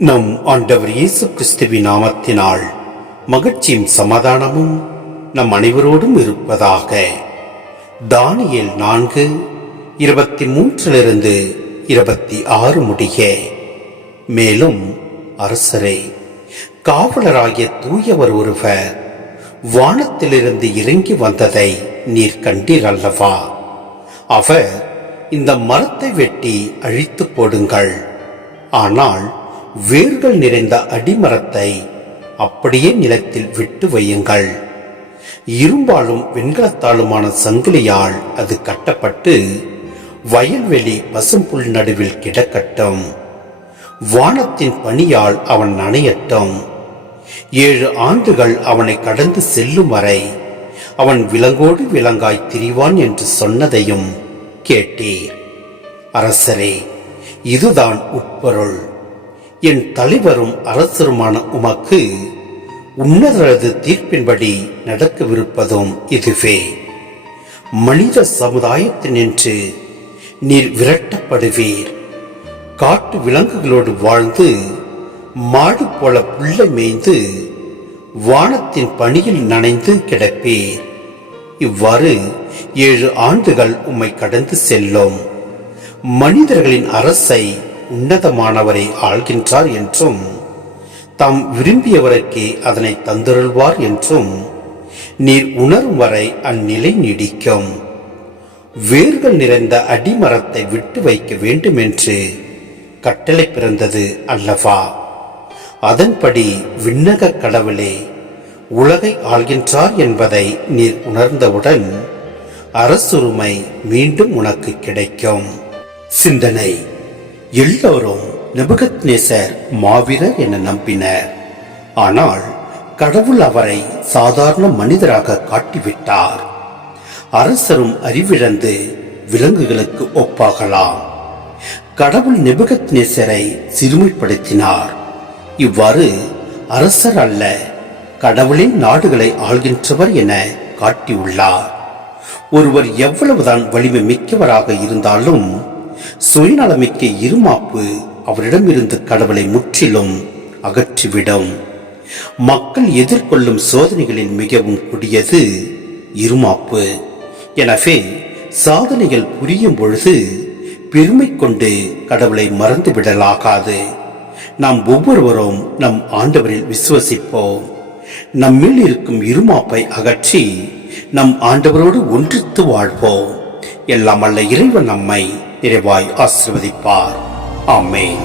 நம் ஆண்டவர் இயேசு கிறிஸ்துவின் நாமத்தினால் மகிழ்ச்சியும் சமாதானமும் நம் அனைவரோடும் இருப்பதாக. தானியேல் 4:23-26 முடிய. மேலும் அரசரே, காவலராகிய தூயவர் ஒருவர் வானத்திலிருந்து இறங்கி வந்ததை நீர் கண்டீர் அல்லவா? அவர், இந்த மரத்தை வெட்டி அழித்து போடுங்கள், ஆனால் வேர்கள் நிறைந்த அடிமரத்தை அப்படியே நிலத்தில் விட்டு வையுங்கள். இரும்பாலும் வெண்கலத்தாலுமான சங்கிலியால் அது கட்டப்பட்டு வயல்வெளி பசும்புல் நடுவில் கிடக்கட்டும். வானத்தின் பனியால் அவன் நனையட்டும். 7 ஆண்டுகள் அவனை கடந்து செல்லும் வரை அவன் விலங்கோடு விலங்காய் திரிவான் என்று சொன்னதையும் கேட்டீர். அரசரே, இதுதான் உட்பொருள். என் தலைவரும் அரசருமான உமக்கு உன்னதரது தீர்ப்பின்படி நடக்கவிருப்பதும் இதுவே. மனித சமுதாயத்தினின்று நீர் விரட்டப்படுவீர். காட்டு விலங்குகளோடு வாழ்ந்து மாடு போல புல்லை மேய்ந்து வானத்தின் பனியில் நனைந்து கிடப்பீர். இவ்வாறு 7 ஆண்டுகள் உம்மை கடந்து செல்லும். மனிதர்களின் அரசை உன்னதமானவரை ஆள்கின்றார் என்றும் தாம் விரும்பியவருக்கே அதனை தந்தருள்வார் என்றும் நீர் உணரும் வரை அந்நிலை நீடிக்கும். வேர்கள் நிறைந்த அடிமரத்தை விட்டு வைக்க வேண்டும் என்று கட்டளை பிறந்தது அல்லவா? அதன்படி விண்ணக கடவுளே உலகை ஆள்கின்றார் என்பதை நீர் உணர்ந்தவுடன் அரசுரிமை மீண்டும் உனக்கு கிடைக்கும். சிந்தனை: எல்லோரும் நெபுகத்நேசர் மாவீரர் என நம்பினர். ஆனால் கடவுள் அவரை சாதாரண மனிதராக காட்டிவிட்டார். அரசரும் அறிவிழந்து விலங்குகளுக்கு ஒப்பாகலாம். கடவுள் நெபுகத்நேசரை சிறுமைப்படுத்தினார். இவ்வாறு அரசர் அல்ல, கடவுளே நாடுகளை ஆள்கின்றவர் என காட்டியுள்ளார். ஒருவர் எவ்வளவுதான் வலிமை மிக்கவராக இருந்தாலும் சுயநலமிக்க இருமாப்பு அவரிடமிருந்து கடவுளை முற்றிலும் அகற்றிவிடும். மக்கள் எதிர்கொள்ளும் சோதனைகளில் மிகவும் கொடியது இருமாப்பு. எனவே சாதனைகள் புரியும் பொழுது பெருமை கொண்டு கடவுளை மறந்துவிடலாகாது. நாம் ஒவ்வொருவரும் நம் ஆண்டவரில் விசுவசிப்போம். நம்மில் இருக்கும் இருமாப்பை அகற்றி நம் ஆண்டவரோடு ஒன்றித்து வாழ்வோம். எல்லாம் அல்ல இறைவன் நம்மை நிறைவாய் ஆசீர்வதிப்பார். ஆமென்.